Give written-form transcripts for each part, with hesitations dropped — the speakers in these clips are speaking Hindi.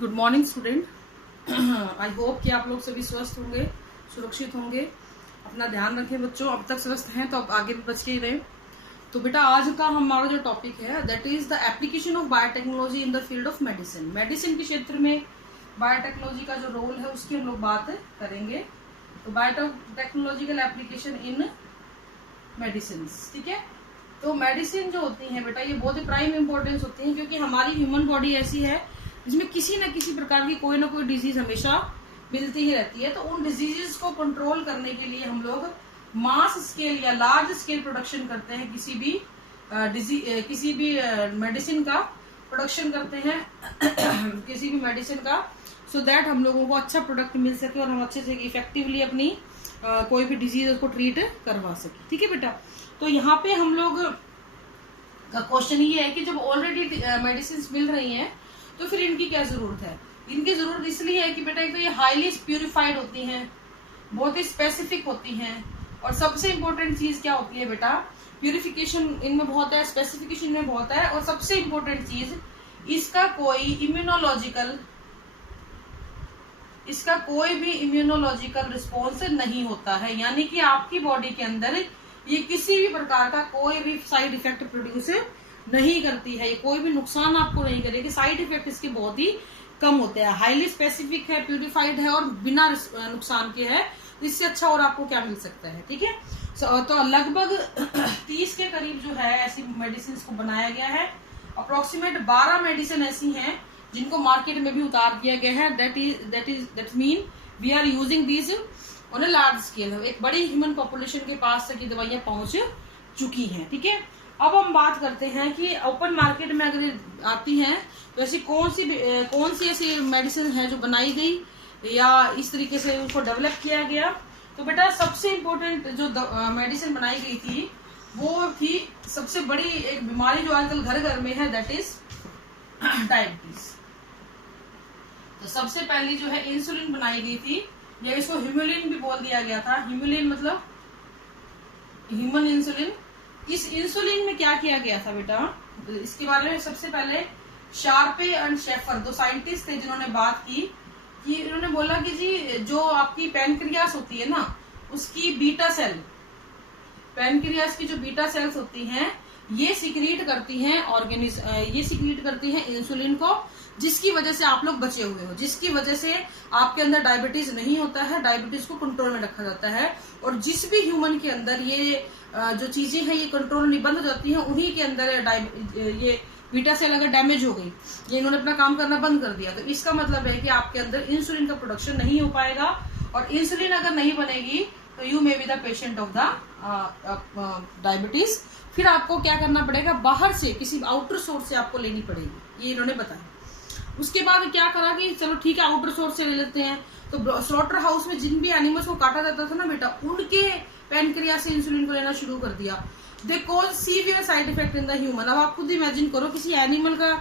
Good morning student. I hope कि आप लोग सभी स्वस्थ होंगे, सुरक्षित होंगे। अपना ध्यान रखें बच्चों, अब तक स्वस्थ हैं तो अब आगे भी बच के ही रहें। तो बेटा आज का हमारा जो टॉपिक है that is the application of biotechnology in the field of medicine. Medicine के क्षेत्र में बायोटेक्नोलॉजी का जो रोल है उसकी हम लोग बात करेंगे। तो बायोटेक्नोलॉजिकल एप्लीकेशन इन मेडिसिन, ठीक है। तो मेडिसिन जो होती है बेटा ये बहुत ही प्राइम इंपॉर्टेंस होती है, क्योंकि हमारी ह्यूमन बॉडी ऐसी है जिसमें किसी न किसी प्रकार की कोई ना कोई डिजीज हमेशा मिलती ही रहती है। तो उन डिजीजेस को कंट्रोल करने के लिए हम लोग मास स्केल या लार्ज स्केल प्रोडक्शन करते हैं, किसी भी मेडिसिन का प्रोडक्शन करते हैं किसी भी मेडिसिन का, सो दैट हम लोगों को अच्छा प्रोडक्ट मिल सके और हम अच्छे से इफेक्टिवली अपनी कोई भी डिजीज को ट्रीट करवा सके, ठीक है बेटा। तो यहाँ पे हम लोग का क्वेश्चन ये है कि जब ऑलरेडी मेडिसिन मिल रही हैं तो फिर इनकी क्या जरूरत है। इनकी जरूरत इसलिए है कि बेटा एक तो ये हाईली प्यूरिफाइड होती हैं, बहुत ही स्पेसिफिक होती हैं, और सबसे इंपॉर्टेंट चीज क्या होती है बेटा, प्यूरिफिकेशन इनमें बहुत है, स्पेसिफिकेशन में बहुत है, और सबसे इंपॉर्टेंट चीज इसका कोई भी इम्यूनोलॉजिकल रिस्पॉन्स नहीं होता है। यानी कि आपकी बॉडी के अंदर ये किसी भी प्रकार का कोई भी साइड इफेक्ट प्रोड्यूस नहीं करती है, ये कोई भी नुकसान आपको नहीं करेगी। साइड इफेक्ट इसके बहुत ही कम होते हैं, हाईली स्पेसिफिक है, प्यूरिफाइड है और बिना नुकसान के है। इससे अच्छा और आपको क्या मिल सकता है, ठीक है। तो लगभग 30 के करीब जो है ऐसी मेडिसिन को बनाया गया है। अप्रोक्सीमेट 12 मेडिसिन ऐसी हैं जिनको मार्केट में भी उतार दिया गया है। That mean we are using these on a large scale. एक बड़ी ह्यूमन पॉपुलेशन के पास तक ये दवाइयां पहुंच चुकी हैं, ठीक है। अब हम बात करते हैं कि ओपन मार्केट में अगर आती हैं तो ऐसी कौन सी ऐसी मेडिसिन है जो बनाई गई या इस तरीके से उसको डेवलप किया गया। तो बेटा सबसे इम्पोर्टेंट जो मेडिसिन बनाई गई थी वो थी सबसे बड़ी एक बीमारी जो आजकल घर घर में है, दैट इज डायबिटीज। तो सबसे पहली जो है इंसुलिन बनाई गई थी, या इसको ह्यूमुलिन भी बोल दिया गया था। ह्यूमुलिन मतलब ह्यूमन इंसुलिन। इस इंसुलिन में क्या किया गया था बेटा, इसके बारे में सबसे पहले शार्पे एंड शेफर दो साइंटिस्ट थे जिन्होंने बात की कि इन्होंने बोला कि जी जो आपकी पैनक्रियास होती है ना, उसकी बीटा सेल, पैनक्रियास की जो बीटा सेल्स होती हैं ये सिक्रीट करती हैं इंसुलिन को, जिसकी वजह से आप लोग बचे हुए हो, जिसकी वजह से आपके अंदर डायबिटीज नहीं होता है, डायबिटीज को कंट्रोल में रखा जाता है। और जिस भी ह्यूमन के अंदर ये जो चीजें हैं ये कंट्रोल नहीं बंद हो जाती हैं, उन्हीं के अंदर ये बीटा सेल अगर डैमेज हो गई, ये इन्होंने अपना काम करना बंद कर दिया, तो इसका मतलब है कि आपके अंदर इंसुलिन का प्रोडक्शन नहीं हो पाएगा। और इंसुलिन अगर नहीं बनेगी तो you may be the patient of the diabetes. फिर आपको क्या करना पड़ेगा, बाहर से किसी आउटर सोर्स से आपको लेनी पड़ेगी, ये इन्होंने बताया। उसके बाद क्या करा कि चलो ठीक है आउटर सोर्स से ले लेते हैं। तो स्लॉटर हाउस में जिन भी एनिमल्स को काटा जाता था ना बेटा, उनके पैनक्रियास से इंसुलिन को लेना शुरू कर दिया। They cause severe side effect in the human. अब आप खुद इमेजिन करो किसी एनिमल का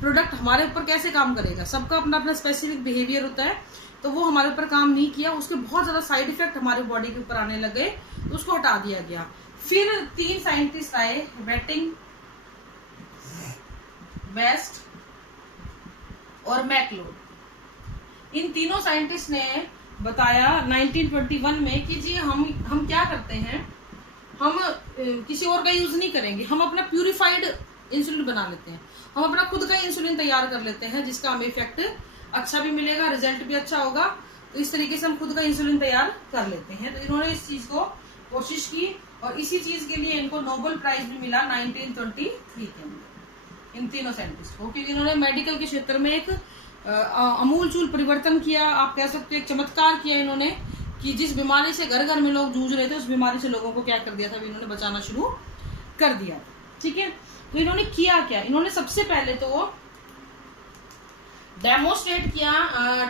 प्रोडक्ट हमारे ऊपर कैसे काम करेगा। सबका अपना अपना स्पेसिफिक बिहेवियर होता है, तो वो हमारे ऊपर काम नहीं किया, उसके बहुत ज्यादा साइड इफेक्ट हमारे बॉडी के ऊपर आने लगे, तो उसको हटा दिया गया। फिर 3 साइंटिस्ट आए, वेटिंग, वेस्ट और मैकलोड। इन तीनों साइंटिस्ट ने बताया 1921 में कि जी हम क्या करते हैं, हम किसी और का यूज नहीं करेंगे, हम अपना प्यूरिफाइड इंसुलिन बना लेते हैं, हम अपना खुद का इंसुलिन तैयार कर लेते हैं, जिसका हमें इफेक्ट अच्छा भी मिलेगा, रिजल्ट भी अच्छा होगा। तो इस तरीके से हम खुद का इंसुलिन तैयार कर लेते हैं। तो इन्होंने इस चीज को कोशिश की और इसी चीज के लिए इनको नोबेल प्राइज भी मिला 1923 के अंदर, इन तीनों साइंटिस्ट को, क्योंकि इन्होंने मेडिकल के क्षेत्र में एक अमूलचूल परिवर्तन किया, आप कह सकते हैं एक चमत्कार किया इन्होंने, कि जिस बीमारी से घर घर में लोग जूझ रहे थे उस बीमारी से लोगों को क्या कर दिया था, इन्होंने बचाना शुरू कर दिया, ठीक है। तो इन्होंने किया क्या, इन्होंने सबसे पहले तो डेमोस्ट्रेट किया,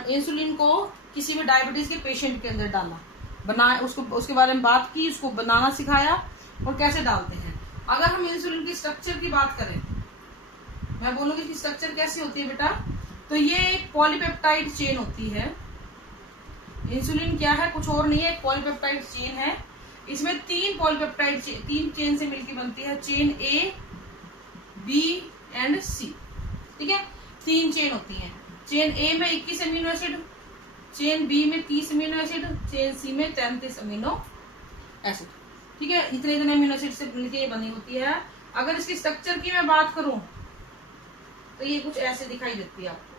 इंसुलिन को किसी भी डायबिटीज के पेशेंट के अंदर डाला, बनाया, उसके बारे में बात की, उसको बनाना सिखाया और कैसे डालते हैं। अगर हम इंसुलिन की स्ट्रक्चर की बात करें, मैं बोलूंगी कि स्ट्रक्चर कैसी होती है बेटा, तो ये एक पॉलीपेप्टाइड चेन होती है। इंसुलिन क्या है, कुछ और नहीं है, एक पॉलीपेप्टाइड चेन है। इसमें 3 पॉलीपेप्टाइड 3 चेन से मिलकर बनती है, chain A, B and C, ठीक है। 3 चेन होती हैं। चेन ए में 21 अमीनो एसिड, चेन बी में 30 अमीनो एसिड, चेन सी में 33 अमीनो एसिड। ठीक है, इतने इतने अमीनो एसिड से मिलकर ये बनी होती है। अगर इसकी स्ट्रक्चर की मैं बात करूं तो ये कुछ ऐसे दिखाई देती है आपको।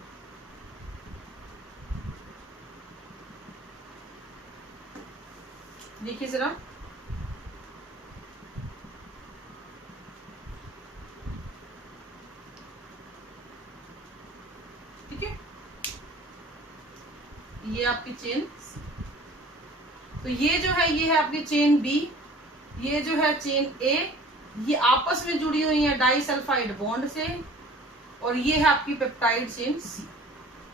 देखिए जरा, ठीक है, ये आपकी चेन। तो ये जो है ये है आपकी चेन बी, ये जो है चेन ए, ये आपस में जुड़ी हुई है डाइसल्फाइड बॉन्ड से, और ये है आपकी पेप्टाइड चेन सी।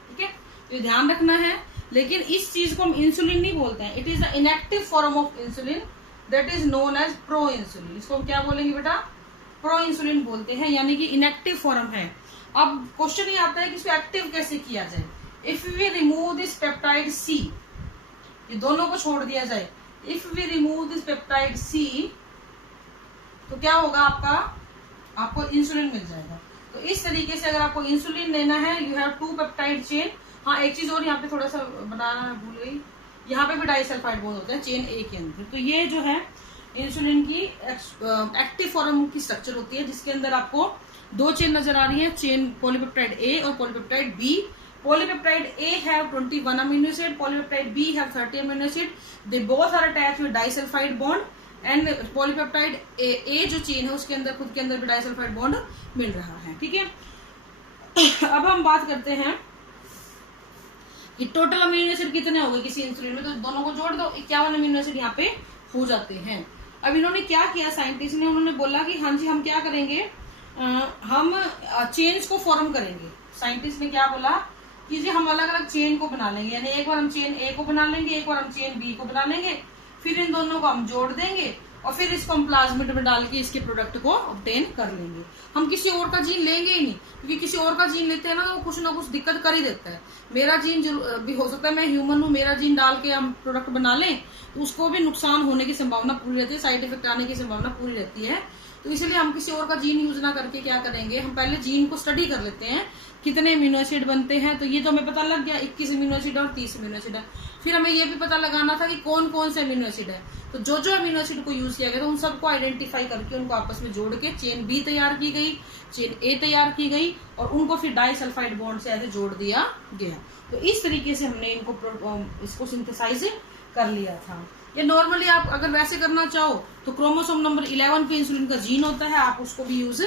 ठीक है, तो ध्यान रखना है। लेकिन इस चीज को हम इंसुलिन नहीं बोलते हैं, it is the inactive form of insulin that is known as proinsulin. इसको हम क्या बोलेंगे बेटा? प्रो इंसुलिन बोलते हैं, यानी कि इनएक्टिव फॉर्म है। अब क्वेश्चन ये आता है कि इसको एक्टिव कैसे किया जाए। If we remove this peptide C, ये दोनों को छोड़ दिया जाए, if we remove this peptide C, तो क्या होगा आपको इंसुलिन मिल जाएगा। तो इस तरीके से अगर आपको इंसुलिन लेना है, यू हैव 2 पेप्टाइड चेन। हाँ, एक चीज और यहाँ पे थोड़ा सा बताना भूल गई, यहाँ पे भी डाइसल्फाइड बॉन्ड होता है चेन ए के अंदर। तो ये जो है इंसुलिन की एक्टिव फॉर्म की स्ट्रक्चर होती है, जिसके अंदर आपको 2 चेन नजर आ रही है, चेन पॉलीपेप्टाइड ए और polypeptide B. Polypeptide A have 21 amino acid, polypeptide B have 30 amino acid. They both are attached with disulfide bond, and polypeptide A जो चेन है उसके अंदर खुद के अंदर भी डाइसल्फाइड बॉन्ड मिल रहा है। ठीक है, अब हम बात करते हैं कि टोटल अमीनो एसिड कितने हो गए किसी इंसुलिन में। तो दोनों को जोड़ दो, 51 अमीनो एसिड यहाँ पे हो जाते हैं। अब इन्होंने क्या किया साइंटिस्ट ने, उन्होंने बोला कि हाँ जी हम क्या करेंगे, हम चेन्स को फॉर्म करेंगे। साइंटिस्ट ने क्या बोला कि जी हम अलग अलग चेन को बना लेंगे, यानी एक बार हम चेन ए को बना लेंगे, एक बार हम चेन बी को बना लेंगे, फिर इन दोनों को हम जोड़ देंगे और फिर इसको हम प्लाज्मिड में डाल के इसके प्रोडक्ट को ऑब्टेन कर लेंगे। हम किसी और का जीन लेंगे ही नहीं, क्योंकि किसी और का जीन लेते हैं ना तो ना कुछ दिक्कत कर ही देता है। मेरा जीन भी हो सकता है, मैं ह्यूमन हूँ, मेरा जीन डाल के हम प्रोडक्ट बना लें तो उसको भी नुकसान होने की संभावना पूरी रहती है, साइड इफेक्ट आने की संभावना पूरी रहती है। तो इसलिए हम किसी और का जीन यूज ना करके क्या करेंगे, हम पहले जीन को स्टडी कर लेते हैं कितने अमीनो एसिड बनते हैं। तो ये तो हमें पता लग गया 21 अमीनो एसिड और 30 अमीनो एसिड है। फिर हमें ये भी पता लगाना था कि कौन कौन से अमीनो एसिड है। तो जो जो अमीनो एसिड को यूज किया गया था उन सबको आइडेंटिफाई करके उनको आपस में जोड़ के चेन बी तैयार की गई, चेन ए तैयार की गई और उनको फिर डाइसल्फाइड बॉन्ड से ऐसे जोड़ दिया गया। तो इस तरीके से हमने इसको सिंथेसाइज कर लिया था। ये नॉर्मली आप अगर वैसे करना चाहो तो क्रोमोसोम नंबर 11 पे इंसुलिन का जीन होता है, आप उसको भी यूज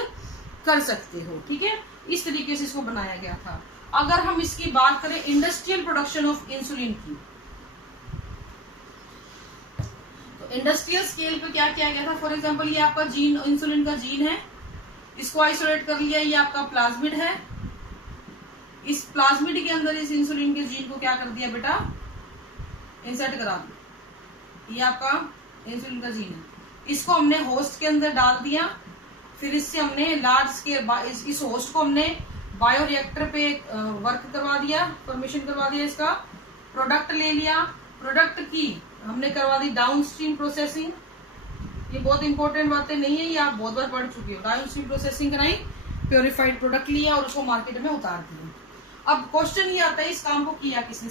कर सकते हो। ठीक है, इस तरीके से इसको बनाया गया था। अगर हम इसकी बात करें इंडस्ट्रियल प्रोडक्शन ऑफ इंसुलिन की, तो इंडस्ट्रियल स्केल पे क्या किया गया था। फॉर एग्जांपल ये आपका जीन, इंसुलिन का जीन है, इसको आइसोलेट कर लिया, ये आपका प्लाज्मिड है। इस प्लाज्मिड के अंदर इस इंसुलिन के जीन को क्या कर दिया बेटा, इंसर्ट करा दिया। ये आपका इंसुलिन का जीन है, इसको हमने होस्ट के अंदर डाल दिया। फिर इससे हमने लार्ज स्केल इस होस्ट को हमने बायोरिएक्टर पे वर्क करवा दिया, फॉर्मेशन करवा दिया, इसका प्रोडक्ट ले लिया। प्रोडक्ट की हमने करवा दी डाउनस्ट्रीम प्रोसेसिंग। ये बहुत इंपॉर्टेंट बातें नहीं है, ये आप बहुत बार पढ़ चुके हो। डाउनस्ट्रीम प्रोसेसिंग कराई, प्योरीफाइड प्रोडक्ट लिया और उसको मार्केट में उतार दिया। अब क्वेश्चन ये आता है इस काम को किया किसने।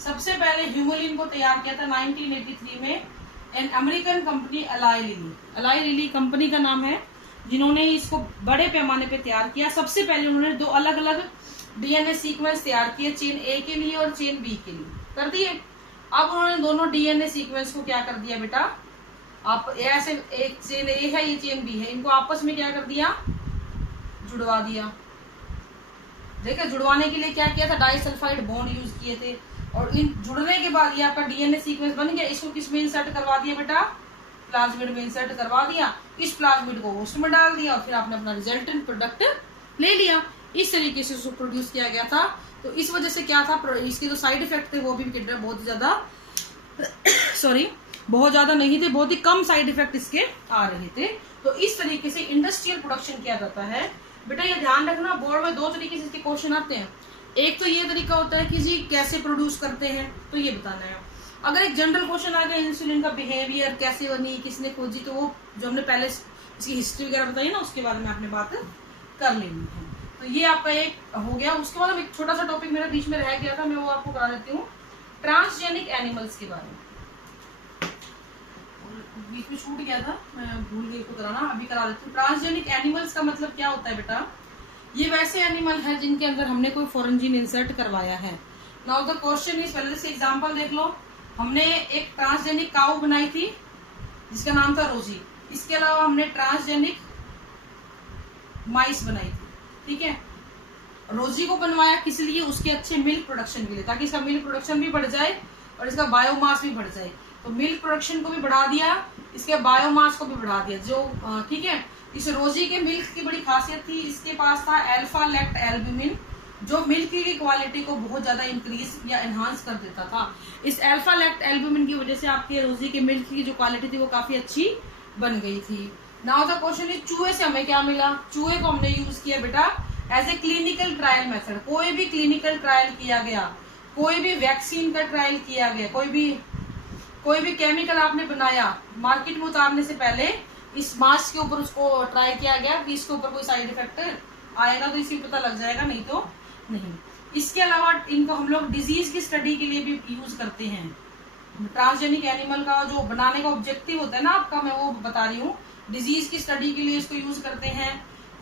सबसे पहले ह्यूमुलिन को तैयार किया था 1983 में an American company Eli Lilly company का नाम है, जिन्होंने इसको बड़े पैमाने पे तैयार किया। सबसे पहले उन्होंने 2 अलग अलग डीएनए सीक्वेंस तैयार किए, चेन ए के लिए और चेन बी के लिए कर दिए। अब उन्होंने दोनों डीएनए सीक्वेंस को क्या कर दिया बेटा, आप ऐसे एक चेन ए है, ये चेन बी है, इनको आपस में क्या कर दिया, जुड़वा दिया। देखिए जुड़वाने के लिए क्या किया था, डाइसल्फाइड बॉन्ड यूज किए थे। और इन जुड़ने के बाद ये आपका डीएनए सीक्वेंस बन गया। इसको किस में इंसर्ट करवा दिया बेटा, प्लाज्मिड में इंसर्ट करवा दिया। इस प्लाज्मिड को होस्ट में डाल दिया और फिर आपने अपना रिजल्टेंट प्रोडक्ट ले लिया। इस तरीके से उसको प्रोड्यूस किया गया था। तो इस वजह से क्या था, इसके जो साइड इफेक्ट थे वो भी बहुत ज्यादा बहुत ज्यादा नहीं थे, बहुत ही कम साइड इफेक्ट इसके आ रहे थे। तो इस तरीके से इंडस्ट्रियल प्रोडक्शन किया जाता है। बेटा ये ध्यान रखना, बोर्ड में 2 तरीके से इसके क्वेश्चन आते हैं। एक तो ये तरीका होता है कि जी कैसे प्रोड्यूस करते हैं, तो ये बताना है। अगर एक जनरल क्वेश्चन आ गया इंसुलिन का बिहेवियर कैसे बनी, किसने खोजी, तो वो जो हमने पहले इसकी हिस्ट्री वगैरह बताई ना, उसके बारे में आपने बात कर लेनी है। तो ये आपका एक हो गया। उसके बाद एक छोटा सा टॉपिक मेरा बीच में रह गया था, मैं वो आपको करा देती हूँ, ट्रांसजेनिक एनिमल्स के बारे में। बीच में छूट गया था, मैं भूल गई इसको कराना, अभी करा देती हूँ। ट्रांसजेनिक एनिमल्स का मतलब क्या होता है बेटा, ये वैसे एनिमल है जिनके अंदर हमने कोई फॉरेन जीन इंसर्ट करवाया है। नाउ द क्वेश्चन इज, पहले से एग्जांपल देख लो, हमने एक ट्रांसजेनिक काऊ बनाई थी जिसका नाम था रोजी। इसके अलावा हमने ट्रांसजेनिक माइस बनाई थी, ठीक है। रोजी को बनवाया किस लिए, उसके अच्छे मिल्क प्रोडक्शन के लिए, ताकि इसका मिल्क प्रोडक्शन भी बढ़ जाए और इसका बायोमास भी बढ़ जाए। तो मिल्क प्रोडक्शन को भी बढ़ा दिया, इसके बायोमास को भी बढ़ा दिया, जो ठीक है। इस रोजी के मिल्क की बड़ी खासियत थी, इसके पास था अल्फा लैक्ट एल्ब्यूमिन, जो मिल्क की क्वालिटी को बहुत ज्यादा इंक्रीज या एनहांस कर देता था। इस अल्फा लैक्ट एल्ब्यूमिन की वजह से आपके रोजी के मिल्क की जो क्वालिटी थी वो काफी अच्छी बन गई थी। नाउ द क्वेश्चन इज, चूहे से हमें क्या मिला, चूहे को हमने यूज किया बेटा as a clinical trial method. कोई भी क्लिनिकल ट्रायल किया गया, कोई भी वैक्सीन का ट्रायल किया गया, कोई भी केमिकल आपने बनाया, मार्केट में उतारने से पहले इस मास्क के ऊपर उसको ट्राई किया गया कि इसके ऊपर कोई साइड इफेक्ट आएगा तो इसी पता लग जाएगा, नहीं तो नहीं। इसके अलावा इनको हम लोग डिजीज की स्टडी के लिए भी यूज करते हैं। ट्रांसजेनिक एनिमल का जो बनाने का ऑब्जेक्टिव होता है ना आपका, मैं वो बता रही हूँ। डिजीज की स्टडी के लिए इसको यूज करते हैं,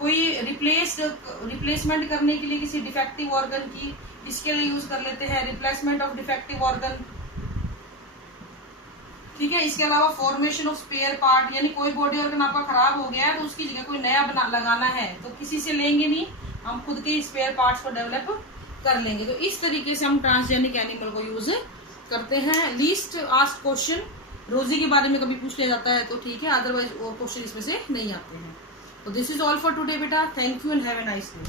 कोई रिप्लेसमेंट करने के लिए किसी डिफेक्टिव ऑर्गन की, इसके लिए यूज कर लेते हैं, रिप्लेसमेंट ऑफ डिफेक्टिव ऑर्गन, ठीक है। इसके अलावा फॉर्मेशन ऑफ स्पेयर पार्ट, यानी कोई बॉडी ऑर्गन आपका खराब हो गया है तो उसकी जगह कोई नया लगाना है तो किसी से लेंगे नहीं, हम खुद के स्पेयर पार्ट्स को डेवलप कर लेंगे। तो इस तरीके से हम ट्रांसजेनिक एनिमल को यूज करते हैं। लीस्ट आस्क्ड क्वेश्चन, रोजी के बारे में कभी पूछ लिया जाता है तो ठीक है, अदरवाइज और क्वेश्चन इसमें से नहीं आते हैं। तो this is all for today बेटा, thank you and have a nice day.